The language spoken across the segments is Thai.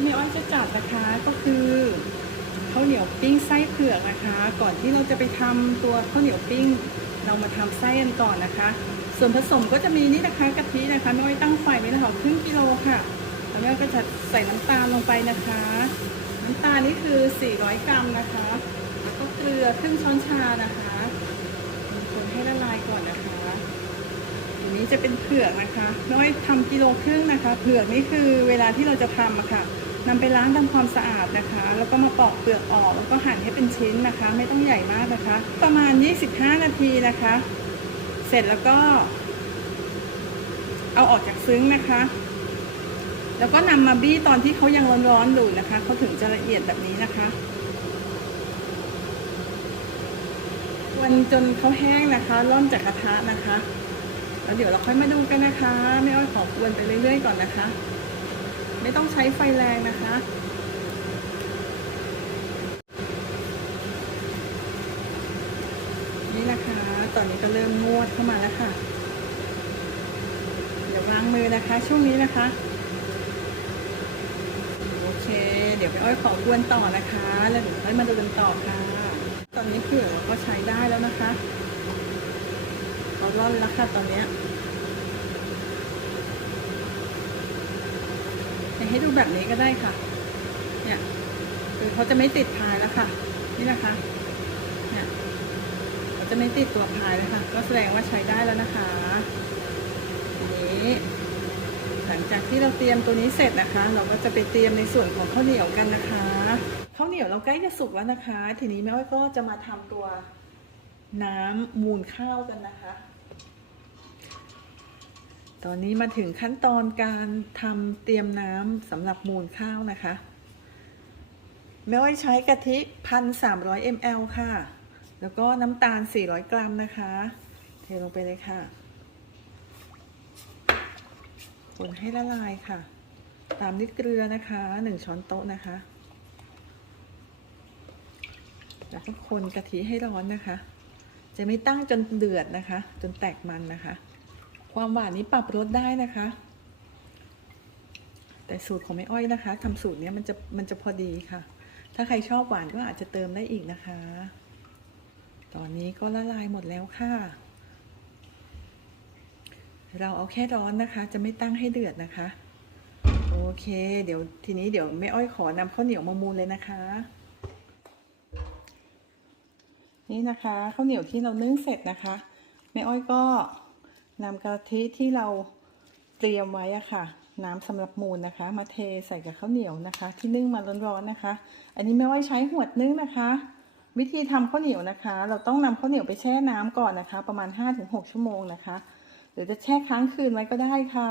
ที่แม่อ้อยจะจัดนะคะก็คือข้าวเหนียวปิ้งไส้เผือกนะคะ ก่อนที่เราจะไปทำตัวข้าวเหนียวปิ้ง เรามาทำไส้กันก่อนนะคะ ส่วนผสมก็จะมีนี่นะคะกะทินะคะแม่อ้อยตั้งไฟไว้นะคะครึ่งกิโลค่ะแล้วแม่อ้อยก็จะใส่น้ำตาลลงไปนะคะ น้ำตาลนี่คือ 400 กรัมนะคะแล้วก็เกลือครึ่งช้อนชานะคะคนให้ละลายก่อนนะคะอันนี้จะเป็นเผือกนะคะน้อยทำกิโลครึ่งนะคะ เผือกนี่คือเวลาที่เราจะทำอะค่ะ นำไปล้างทำความสะอาดนะคะ แล้วก็มาปอกเปลือกออก แล้วก็หั่นให้เป็นชิ้นนะคะ ไม่ต้องใหญ่มากนะคะ ประมาณ 25 นาทีนะคะ เสร็จแล้วก็ เอาออกจากซึ้งนะคะ แล้วก็นำมาบี้ตอนที่เขายังร้อนๆอยู่นะคะเขาถึงจะละเอียดแบบนี้นะคะวันจนเขาแห้งนะคะร่อนจากกระทะนะคะ แล้วเดี๋ยวเราค่อยมาดูกันนะคะ ไม่อ้อยขอกวนไปเรื่อยๆก่อนนะคะ ไม่ต้องใช้ไฟแรงนะคะ นี่นะคะ ตอนนี้ก็เริ่มงวดเข้ามาแล้วค่ะ เดี๋ยววางมือนะคะ ช่วงนี้นะคะ โอเค เดี๋ยวไปอ้อยขอกวนต่อนะคะ แล้วเดี๋ยวค่อยมาดูกันต่อค่ะ ตอนนี้เผื่อกเราก็ใช้ได้แล้วนะคะเขาร่อนแล้วค่ะตอนนี้ย อยาก ให้ดูแบบนี้ก็ได้ค่ะ เนี่ยคือเขาจะไม่ติดพายแล้วค่ะ นี่นะคะ เนี่ยเขาจะไม่ติดตัวพายแล้วค่ะ ก็แสดงว่าใช้ได้แล้วนะคะทีนี้หลังจากที่เราเตรียมตัวนี้เสร็จนะคะ เราก็จะไปเตรียมในส่วนของข้าวเหนียวกันนะคะข้าวเหนียวเราใกล้จะสุกแล้วนะคะ ทีนี้แม่อ้อยก็จะมาทำตัวน้ำมูลข้าวกันนะคะ ตอนนี้มาถึงขั้นตอนการทำเตรียมน้ำสำหรับมูลข้าวนะคะแม่อ้อยใช้กะทิพันสามร้อยมลค่ะ แล้วก็น้ำตาล 400 กรัมนะคะ เทลงไปเลยค่ะคนให้ละลายค่ะ ตามด้วยเกลือนะคะหนึ่งช้อนโต๊ะนะคะ แล้วก็คนกะทิให้ร้อนนะคะ จะไม่ตั้งจนเดือดนะคะ จนแตกมันนะคะ ความหวานนี้ปรับลดได้นะคะ แต่สูตรของแม่อ้อยนะคะทำสูตรเนี้ยมันจะมันจะพอดีค่ะ ถ้าใครชอบหวานก็อาจจะเติมได้อีกนะคะ ตอนนี้ก็ละลายหมดแล้วค่ะ เราเอาแค่ร้อนนะคะ จะไม่ตั้งให้เดือดนะคะ โอเค เดี๋ยวทีนี้เดี๋ยวแม่อ้อยขอนำข้าวเหนียวมามูลเลยนะคะ นี่นะคะข้าวเหนียวที่เรานึ่งเสร็จนะคะแม่อ้อยก็ นำกะทิที่เราเตรียมไว้อะค่ะ น้ำสำหรับมูลนะคะ มาเทใส่กับข้าวเหนียวนะคะ ที่นึ่งมาร้อนๆนะคะ อันนี้แม่อ้ใช้หวดนึ่งนะคะ วิธีทำข้าวเหนียวนะคะ เราต้องนำข้าวเหนียวไปแช่น้ำก่อนนะคะ ประมาณ 5-6 ชั่วโมงนะคะหรือจะแช่ค้างคืนไว้ก็ได้ค่ะ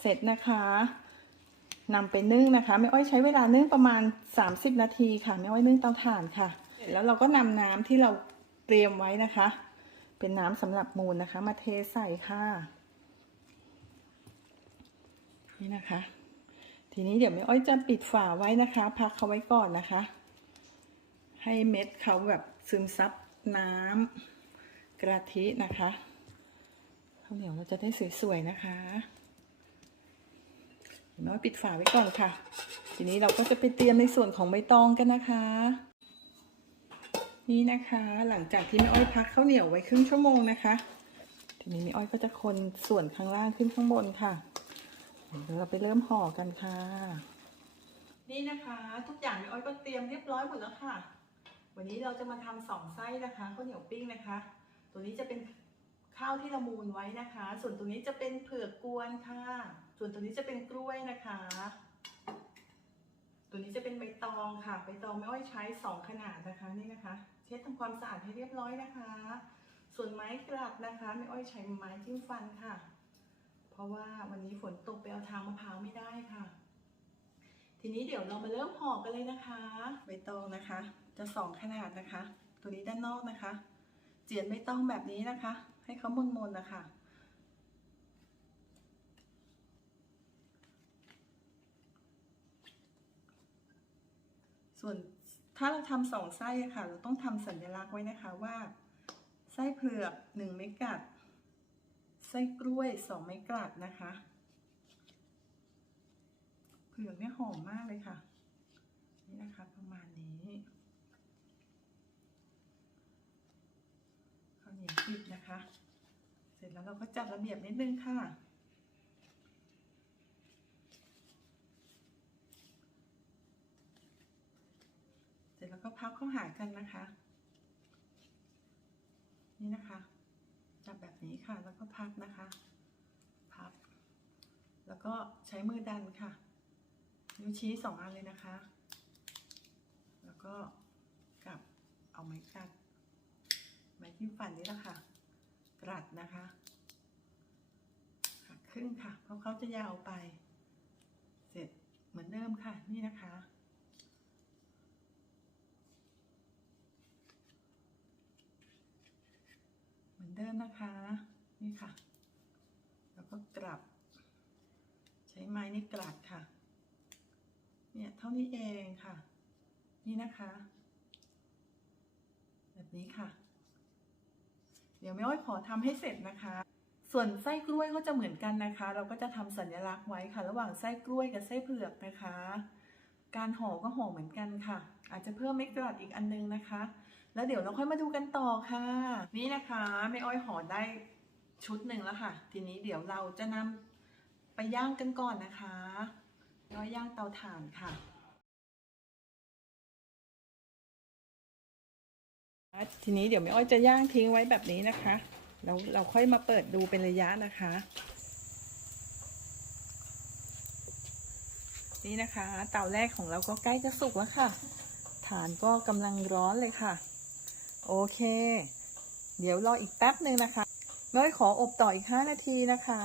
เสร็จนะคะนำไปนึ่งนะคะแม่อ้อยใช้เวลานึ่งประมาณ 30 นาทีค่ะแม่อ้อยนึ่งเตาถ่านค่ะ แล้วเราก็นำน้ำที่เราเตรียมไว้นะคะ เป็นน้ำสำหรับมูลนะคะ มาเทใส่ค่ะ นี่นะคะ ทีนี้เดี๋ยวแม่อ้อยจะปิดฝาไว้นะคะ พักเขาไว้ก่อนนะคะ ให้เม็ดเขาแบบซึมซับน้ำกะทินะคะข้าวเหนียวเราจะได้สวยๆนะคะเดี๋ยวแม่อ้อยปิดฝาไว้ก่อนค่ะ ทีนี้เราก็จะไปเตรียมในส่วนของใบตองกันนะคะ นี่นะคะหลังจากที่แม่อ้อยพักข้าวเหนียวไว้ครึ่งชั่วโมงนะคะ ทีนี้แม่อ้อยก็จะคนส่วนข้างล่างขึ้นข้างบนค่ะเดี๋ยวเราไปเริ่มห่อกันค่ะ นี่นะคะ ทุกอย่างแม่อ้อยก็เตรียมเรียบร้อยหมดแล้วค่ะ วันนี้เราจะมาทำสองไส้นะคะข้าวเหนียวปิ้งนะคะ ตัวนี้จะเป็นข้าวที่เรามูลไว้นะคะ ส่วนตัวนี้จะเป็นเผือกกวนค่ะ ส่วนตัวนี้จะเป็นกล้วยนะคะ ตัวนี้จะเป็นใบตองค่ะใบตองแม่อ้อยใช้สองขนาดนะคะนี่นะคะ เช็ดทำความสะอาดให้เรียบร้อยนะคะ ส่วนไม้กลัดนะคะแม่อ้อยใช้ไม้จิ้มฟันค่ะ เพราะว่าวันนี้ฝนตกไปเอาทางมะพร้าวไม่ได้ค่ะ ทีนี้เดี๋ยวเรามาเริ่มห่อกันเลยนะคะใบตองนะคะ จะสองขนาดนะคะ ตัวนี้ด้านนอกนะคะ เจียนใบตองแบบนี้นะคะ ให้เขามนๆนะคะส่วน ถ้าเราทำสองไส้ค่ะ เราต้องทำสัญลักษณ์ไว้นะคะว่า ไส้เผือกหนึ่งไม้กลัด ไส้กล้วยสองไม้กลัดนะคะ เผือกเนี่ยหอมมากเลยค่ะ นี่นะคะประมาณนี้ข้าวเหนียวปิดนะคะ เสร็จแล้วเราก็จัดระเบียบนิดนึงค่ะ เสร็จแล้ว ก็พับเข้าหากันนะคะ นี่นะคะจับแบบนี้ค่ะ แล้วก็พับนะคะ พับ แล้วก็ใช้มือดันค่ะ นิ้วชี้สองอันเลยนะคะ แล้วก็กลับเอาไม้กัด ไม้จิ้มฟันนี่แหละค่ะ กรัดนะคะหักครึ่งค่ะ เพราะเขาจะยาวไป เสร็จเหมือนเดิมค่ะ นี่นะคะ เดิมนะคะ นี่ค่ะ แล้วก็กลับ ใช้ไม้นี่กลัดค่ะ เนี่ยเท่านี้เองค่ะ นี่นะคะ แบบนี้ค่ะ เดี๋ยวแม่อ้อยขอทำให้เสร็จนะคะส่วนไส้กล้วยก็จะเหมือนกันนะคะ เราก็จะทำสัญลักษณ์ไว้ค่ะ ระหว่างไส้กล้วยกับไส้เผือกนะคะ การห่อก็ห่อเหมือนกันค่ะ อาจจะเพิ่มไม่กลัดอีกอันนึงนะคะ แล้วเดี๋ยวเราค่อยมาดูกันต่อค่ะ นี่นะคะแม่อ้อยห่อได้ชุดหนึ่งแล้วค่ะ ทีนี้เดี๋ยวเราจะนำไปย่างกันก่อนนะคะแม่อ้อยย่างเตาถ่านค่ะ ทีนี้เดี๋ยวแม่อ้อยจะย่างทิ้งไว้แบบนี้นะคะ แล้วเราค่อยมาเปิดดูเป็นระยะนะคะ นี่นะคะ เตาแรกของเราก็ใกล้จะสุกแล้วค่ะ ฐานก็กำลังร้อนเลยค่ะ โอเค เดี๋ยวรออีกแป๊บหนึ่งนะคะแม่อ้อยขออบต่ออีก 5 นาทีนะคะ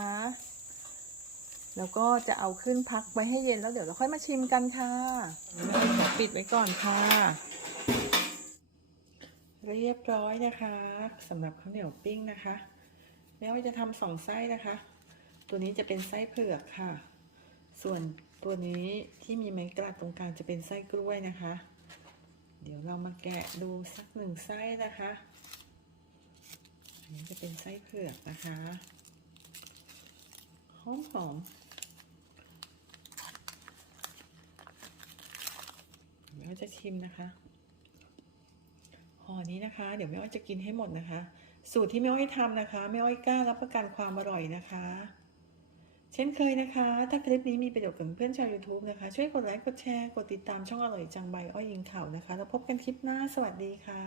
แล้วก็จะเอาขึ้นพักไว้ให้เย็นแล้วเดี๋ยวเราค่อยมาชิมกันค่ะน้อยขอปิดไว้ก่อนค่ะ เรียบร้อยนะคะสำหรับข้าวเหนียวปิ้งนะคะแม่อ้อยจะทำสองไส้นะคะ ตัวนี้จะเป็นไส้เผือกค่ะ ส่วนตัวนี้ที่มีไม้กลัดตรงกลางจะเป็นไส้กล้วยนะคะ เดี๋ยวเรามาแกะดูสักหนึ่งไส้นะคะ อันนี้จะเป็นไส้เผือกนะคะหอมหอมเดี๋ยวจะชิมนะคะห่อนี้นะคะ เดี๋ยวแม่อ้อยจะกินให้หมดนะคะ สูตรที่แม่อ้อยทำนะคะแม่อ้อยกล้ารับประกันความอร่อยนะคะ เช่นเคยนะคะ ถ้าคลิปนี้มีประโยชน์กับเพื่อนชาว YouTube นะคะ ช่วยกดไลค์ กดแชร์ กดติดตามช่องอร่อยจังใบอ้อยยิงเข่านะคะ แล้วพบกันคลิปหน้า สวัสดีค่ะ